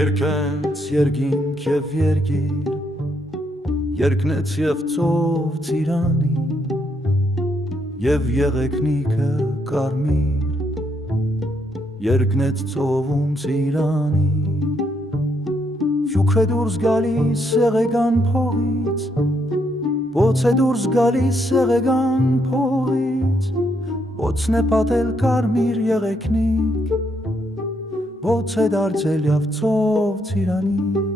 Երկենց երկինք և երգիր, երկնեց և ծով ծիրանի, և եղեգնիքը կարմիր, երկնեց ծովում ծիրանի, Ֆյուք է դուրս գալիս սեղեգան փողից, Բոց է դուրս գալիս սեղեգան փողից, Բոցն է պատել կարմիր եղեգնիկ, Բոց է դարձել յավծով ծիրանի,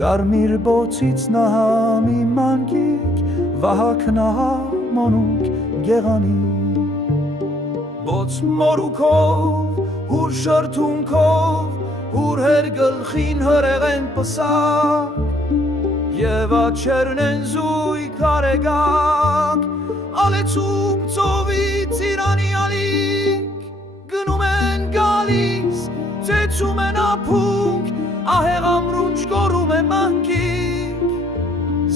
Գարմիր բոցից նահա մի մանկիկ, Վահակ նահա մոնուկ գեղանի, Բոց մորուքով, հուր շրթունքով, Հուր հեր գլխին հրեղեն պսակ, Եվ աչերն են զույգ արեգակ, Ալեցուկ ծովի ծիրանի ալիք, Գնում են գալիս, ծեցում են ապուկ, Ահեղ ամրունչ գորում է մանկիկ,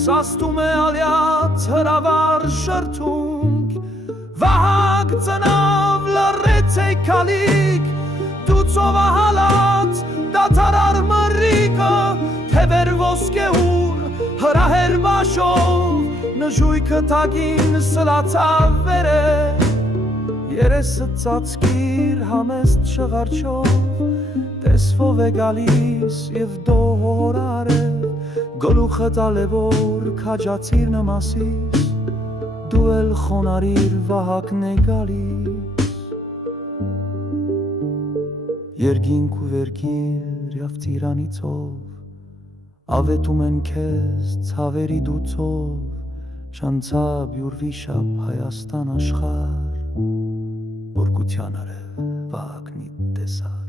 Սաստում է ալյաց հրավար շրթունք, Վահակ ծնավ լռեց է կալիք, Դու ծովահալած դաթարար մռիկը, Թևեր ոսկեհուր հրահեր բաշով, Նժույքը թագին սլացավ վերև, Երեսը ծածկիր համեստ շղարջով, Տեսվով է գալիս և դոհոր արև, Գլուխը տալևոր քաջացիր նմասիս, Դու էլ խոնարիր վահակն է գալիս, Երգինք ու վերգիր և ծիրանի ծով, Ավետում են քեզ ցավերի դուծով, Շանցավ յուր վիշապ Հայաստան աշխար, Բորկության արև վահակնիդ տեսար.